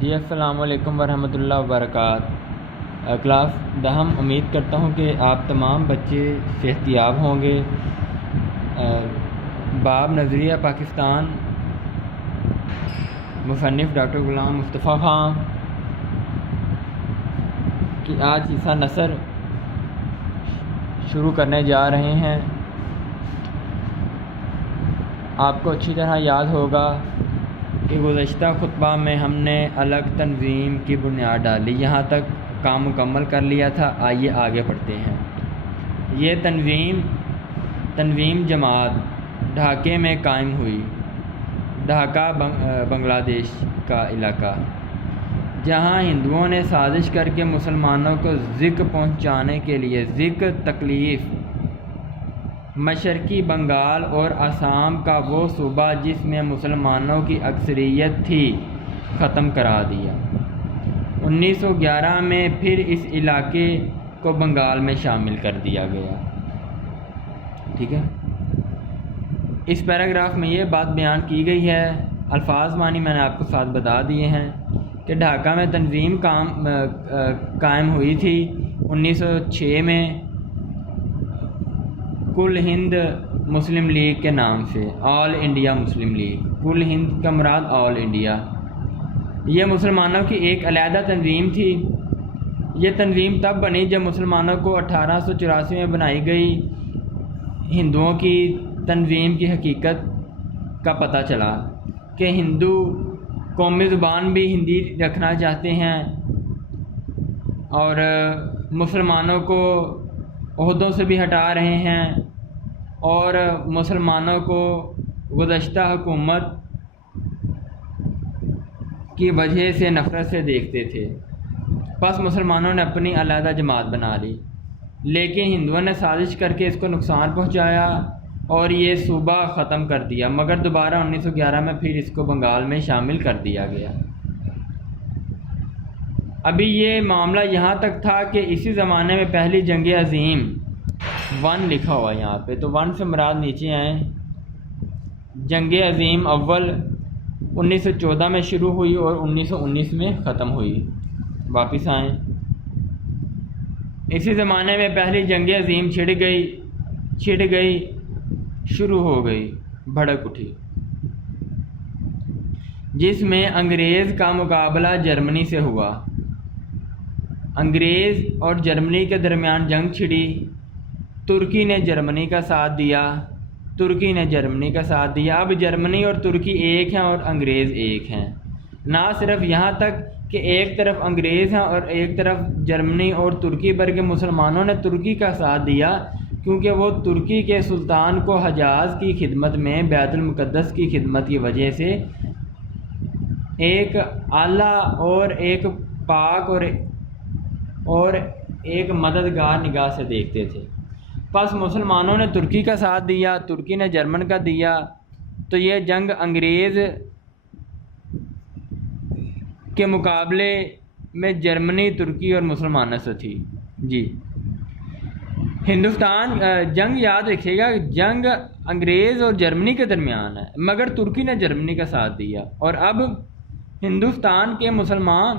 جی السلام علیکم ورحمۃ اللہ وبرکاتہ۔ کلاس دہم امید کرتا ہوں کہ آپ تمام بچے صحت یاب ہوں گے۔ باب نظریہ پاکستان، مصنف ڈاکٹر غلام مصطفیٰ خان کی آج حصہ نثر شروع کرنے جا رہے ہیں۔ آپ کو اچھی طرح یاد ہوگا کہ گزشتہ خطبہ میں ہم نے الگ تنظیم کی بنیاد ڈالی، یہاں تک کام مکمل کر لیا تھا۔ آئیے آگے پڑھتے ہیں۔ یہ تنظیم جماعت ڈھاکے میں قائم ہوئی۔ ڈھاکہ بنگلہ دیش کا علاقہ، جہاں ہندوؤں نے سازش کر کے مسلمانوں کو ذکر پہنچانے کے لیے تکلیف مشرقی بنگال اور آسام کا وہ صوبہ جس میں مسلمانوں کی اکثریت تھی ختم کرا دیا۔ 1911 میں پھر اس علاقے کو بنگال میں شامل کر دیا گیا۔ ٹھیک ہے، اس پیراگراف میں یہ بات بیان کی گئی ہے، الفاظ معنی میں نے آپ کو ساتھ بتا دیے ہیں کہ ڈھاکہ میں تنظیم قائم ہوئی تھی 1906 میں کل ہند مسلم لیگ کے نام سے، آل انڈیا مسلم لیگ۔ کل ہند کا مراد آل انڈیا۔ یہ مسلمانوں کی ایک علیحدہ تنظیم تھی۔ یہ تنظیم تب بنی جب مسلمانوں کو 1884 میں بنائی گئی ہندوؤں کی تنظیم کی حقیقت کا پتہ چلا کہ ہندو قومی زبان بھی ہندی رکھنا چاہتے ہیں اور مسلمانوں کو عہدوں سے بھی ہٹا رہے ہیں اور مسلمانوں کو گزشتہ حکومت کی وجہ سے نفرت سے دیکھتے تھے۔ پس مسلمانوں نے اپنی علیحدہ جماعت بنا لی، لیکن ہندوؤں نے سازش کر کے اس کو نقصان پہنچایا اور یہ صوبہ ختم کر دیا، مگر دوبارہ 1911 میں پھر اس کو بنگال میں شامل کر دیا گیا۔ ابھی یہ معاملہ یہاں تک تھا کہ اسی زمانے میں پہلی جنگ عظیم 1 لکھا ہوا یہاں پہ، تو 1 سے مراد نیچے آئیں۔ جنگ عظیم اول 1914 میں شروع ہوئی اور 1919 میں ختم ہوئی۔ واپس آئیں۔ اسی زمانے میں پہلی جنگ عظیم چھڑ گئی، شروع ہو گئی، بھڑک اٹھی، جس میں انگریز کا مقابلہ جرمنی سے ہوا۔ انگریز اور جرمنی کے درمیان جنگ چھڑی۔ ترکی نے جرمنی کا ساتھ دیا۔ اب جرمنی اور ترکی ایک ہیں اور انگریز ایک ہیں۔ نہ صرف یہاں تک کہ ایک طرف انگریز ہیں اور ایک طرف جرمنی اور ترکی، بلکہ مسلمانوں نے ترکی کا ساتھ دیا کیونکہ وہ ترکی کے سلطان کو حجاز کی خدمت میں بیت المقدس کی خدمت کی وجہ سے ایک اعلیٰ اور ایک پاک اور ایک مددگار نگاہ سے دیکھتے تھے۔ پس مسلمانوں نے ترکی کا ساتھ دیا، ترکی نے جرمن کا دیا، تو یہ جنگ انگریز کے مقابلے میں جرمنی، ترکی اور مسلمانوں سے تھی۔ جی جنگ یاد رکھیے گا، جنگ انگریز اور جرمنی کے درمیان ہے، مگر ترکی نے جرمنی کا ساتھ دیا۔ اور اب ہندوستان کے مسلمان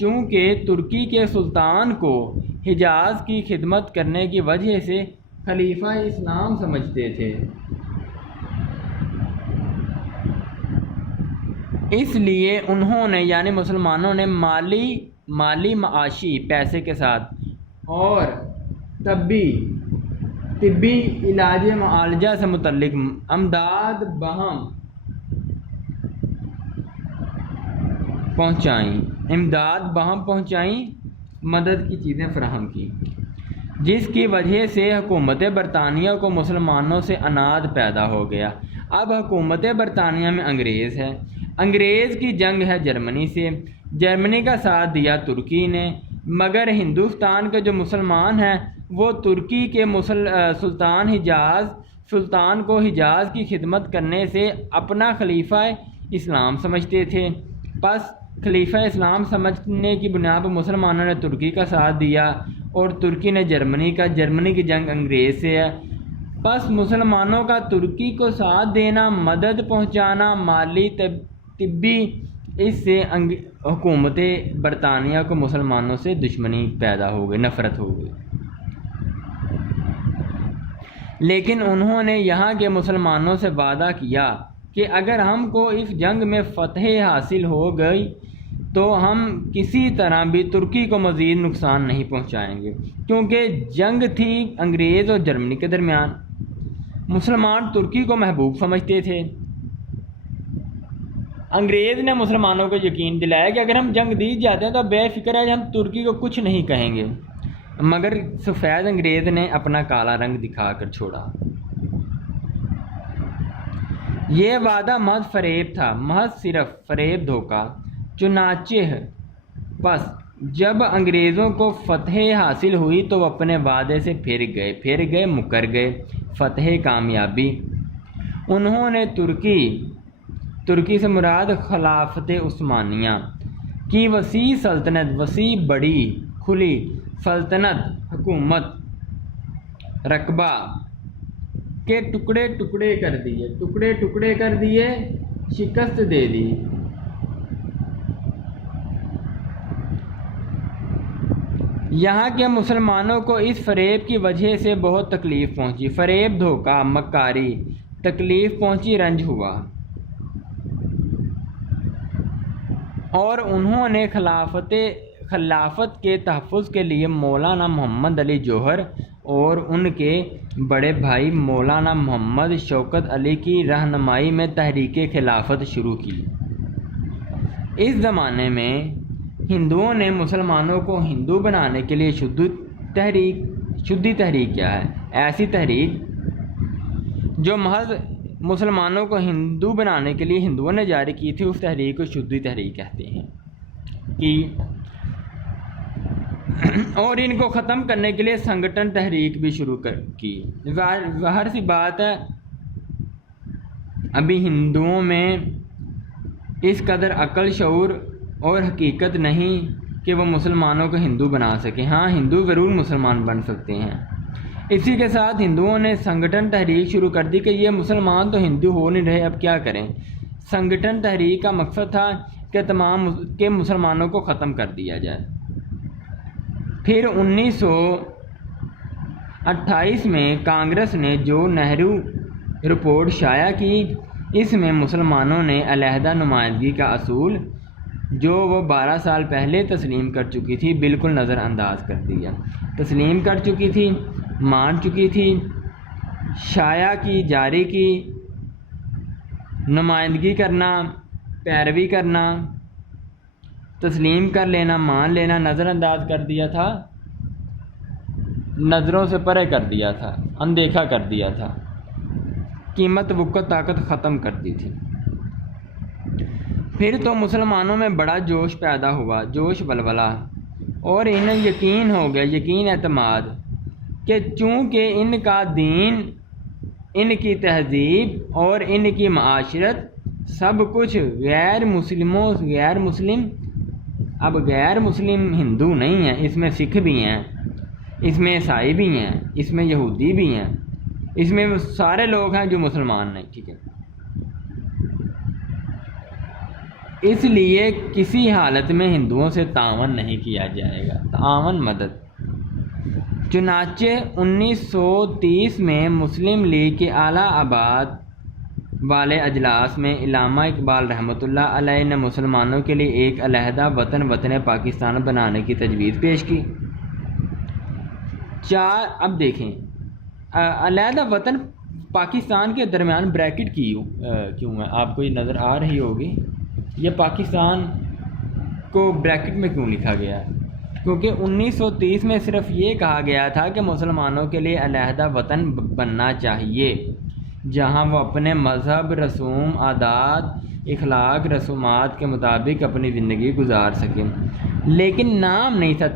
چونکہ ترکی کے سلطان کو حجاز کی خدمت کرنے کی وجہ سے خلیفہ اسلام سمجھتے تھے، اس لیے انہوں نے یعنی مسلمانوں نے مالی معاشی پیسے کے ساتھ اور طبی علاج معالجہ سے متعلق امداد بہم پہنچائیں، مدد کی چیزیں فراہم کی، جس کی وجہ سے حکومت برطانیہ کو مسلمانوں سے عناد پیدا ہو گیا۔ اب حکومت برطانیہ میں انگریز ہے، انگریز کی جنگ ہے جرمنی سے، جرمنی کا ساتھ دیا ترکی نے، مگر ہندوستان کے جو مسلمان ہیں وہ ترکی کے سلطان کو حجاز کی خدمت کرنے سے اپنا خلیفہ اسلام سمجھتے تھے۔ پس خلیفہ اسلام سمجھنے کی بنیاد پر مسلمانوں نے ترکی کا ساتھ دیا اور ترکی نے جرمنی کی جنگ انگریز سے ہے۔ پس مسلمانوں کا ترکی کو ساتھ دینا، مدد پہنچانا، مالی، طبی اس سے حکومت برطانیہ کو مسلمانوں سے دشمنی پیدا ہو گئی، نفرت ہو گئی۔ لیکن انہوں نے یہاں کے مسلمانوں سے وعدہ کیا کہ اگر ہم کو اس جنگ میں فتح حاصل ہو گئی تو ہم کسی طرح بھی ترکی کو مزید نقصان نہیں پہنچائیں گے، کیونکہ جنگ تھی انگریز اور جرمنی کے درمیان۔ مسلمان ترکی کو محبوب سمجھتے تھے۔ انگریز نے مسلمانوں کو یقین دلایا کہ اگر ہم جنگ جیت جاتے ہیں تو بے فکر ہے ہم ترکی کو کچھ نہیں کہیں گے، مگر سفید انگریز نے اپنا کالا رنگ دکھا کر چھوڑا۔ یہ وعدہ محض فریب تھا، محض صرف فریب، دھوکہ۔ چنانچہ پس جب انگریزوں کو فتح حاصل ہوئی تو وہ اپنے وعدے سے پھر گئے، مکر گئے۔ فتح کامیابی، انہوں نے ترکی سے مراد خلافت عثمانیہ کی وسیع سلطنت، وسیع بڑی کھلی سلطنت، حکومت، رقبہ کے ٹکڑے ٹکڑے کر دیے، شکست دے دی۔ یہاں کے مسلمانوں کو اس فریب کی وجہ سے بہت تکلیف پہنچی، فریب، دھوکہ، مکاری، تکلیف پہنچی، رنج ہوا، اور انہوں نے خلافت کے تحفظ کے لیے مولانا محمد علی جوہر اور ان کے بڑے بھائی مولانا محمد شوکت علی کی رہنمائی میں تحریک خلافت شروع کی۔ اس زمانے میں ہندوؤں نے مسلمانوں کو ہندو بنانے کے لیے شدی تحریک کیا ہے، ایسی تحریک جو محض مسلمانوں کو ہندو بنانے کے لیے ہندوؤں نے جاری کی تھی، اس تحریک کو شدی تحریک کہتے ہیں کی، اور ان کو ختم کرنے کے لیے سنگٹن تحریک بھی شروع کی۔ ظاہر سی بات ہے ابھی ہندوؤں میں اس قدر عقل، شعور اور حقیقت نہیں کہ وہ مسلمانوں کو ہندو بنا سکیں۔ ہاں، ہندو ضرور مسلمان بن سکتے ہیں۔ اسی کے ساتھ ہندوؤں نے سنگٹن تحریک شروع کر دی کہ یہ مسلمان تو ہندو ہو نہیں رہے، اب کیا کریں۔ سنگٹن تحریک کا مقصد تھا کہ مسلمانوں کو ختم کر دیا جائے۔ پھر 1928 میں کانگریس نے جو نہرو رپورٹ شائع کی، اس میں مسلمانوں نے علیحدہ نمائندگی کا اصول جو وہ 12 سال پہلے تسلیم کر چکی تھی بالکل نظر انداز کر دیا۔ تسلیم کر چکی تھی، مان چکی تھی، شائع کی، جاری کی، نمائندگی کرنا، پیروی کرنا، تسلیم کر لینا، مان لینا نظر انداز کر دیا تھا، نظروں سے پرے کر دیا تھا، اندیکھا کر دیا تھا، قیمت وقت طاقت ختم کر دی تھی۔ پھر تو مسلمانوں میں بڑا جوش پیدا ہوا، جوش ولولہ، اور انہیں یقین ہو گیا، یقین اعتماد کہ چونکہ ان کا دین، ان کی تہذیب اور ان کی معاشرت سب کچھ غیر مسلم ہندو نہیں ہیں، اس میں سکھ بھی ہیں، اس میں عیسائی بھی ہیں، اس میں یہودی بھی ہیں، اس میں وہ سارے لوگ ہیں جو مسلمان نہیں، ٹھیک ہے۔ اس لیے کسی حالت میں ہندوؤں سے تعاون نہیں کیا جائے گا، تعاون، مدد۔ چنانچہ 1930 میں مسلم لیگ کے اعلیٰ آباد والے اجلاس میں علامہ اقبال رحمۃ اللہ علیہ نے مسلمانوں کے لیے ایک علیحدہ وطن پاکستان بنانے کی تجویز پیش کی۔ اب دیکھیں علیحدہ وطن پاکستان کے درمیان بریکٹ کیوں ہے، آپ کو یہ نظر آ رہی ہوگی، یہ پاکستان کو بریکٹ میں کیوں لکھا گیا ہے؟ کیونکہ 1930 میں صرف یہ کہا گیا تھا کہ مسلمانوں کے لیے علیحدہ وطن بننا چاہیے جہاں وہ اپنے مذہب، رسوم، عادات، اخلاق، رسومات کے مطابق اپنی زندگی گزار سکیں، لیکن نام نہیں تھا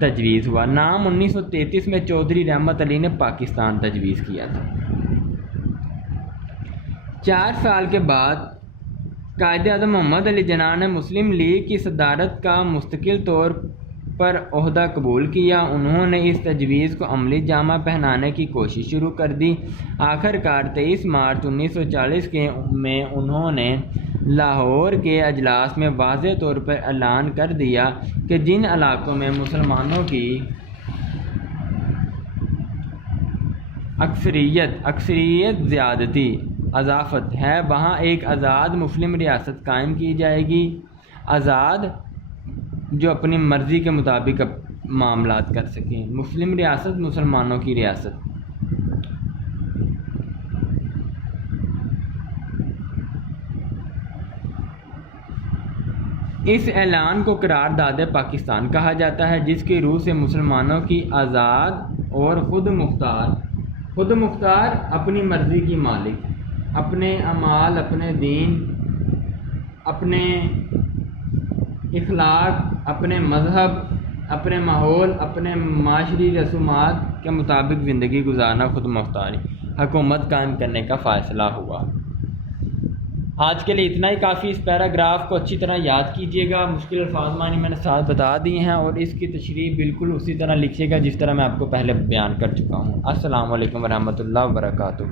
تجویز ہوا۔ نام 1933 میں چودھری رحمت علی نے پاکستان تجویز کیا تھا۔ 4 سال کے بعد قائد اعظم محمد علی جناح نے مسلم لیگ کی صدارت کا مستقل طور پر عہدہ قبول کیا۔ انہوں نے اس تجویز کو عملی جامہ پہنانے کی کوشش شروع کر دی۔ آخر کار 23 مارچ 1940 میں انہوں نے لاہور کے اجلاس میں واضح طور پر اعلان کر دیا کہ جن علاقوں میں مسلمانوں کی اکثریت زیادتی اضافت ہے وہاں ایک آزاد مسلم ریاست قائم کی جائے گی، آزاد جو اپنی مرضی کے مطابق معاملات کر سکیں، مسلم ریاست مسلمانوں کی ریاست۔ اس اعلان کو قرارداد پاکستان کہا جاتا ہے، جس کی روح سے مسلمانوں کی آزاد اور خود مختار اپنی مرضی کی مالک، اپنے اعمال، اپنے دین، اپنے اخلاق، اپنے مذہب، اپنے ماحول، اپنے معاشری رسومات کے مطابق زندگی گزارنا، خود مختاری حکومت قائم کرنے کا فیصلہ ہوا۔ آج کے لیے اتنا ہی کافی۔ اس پیراگراف کو اچھی طرح یاد کیجیے گا، مشکل الفاظ معنی میں نے ساتھ بتا دی ہیں، اور اس کی تشریح بالکل اسی طرح لکھیے گا جس طرح میں آپ کو پہلے بیان کر چکا ہوں۔ السلام علیکم ورحمۃ اللہ وبرکاتہ۔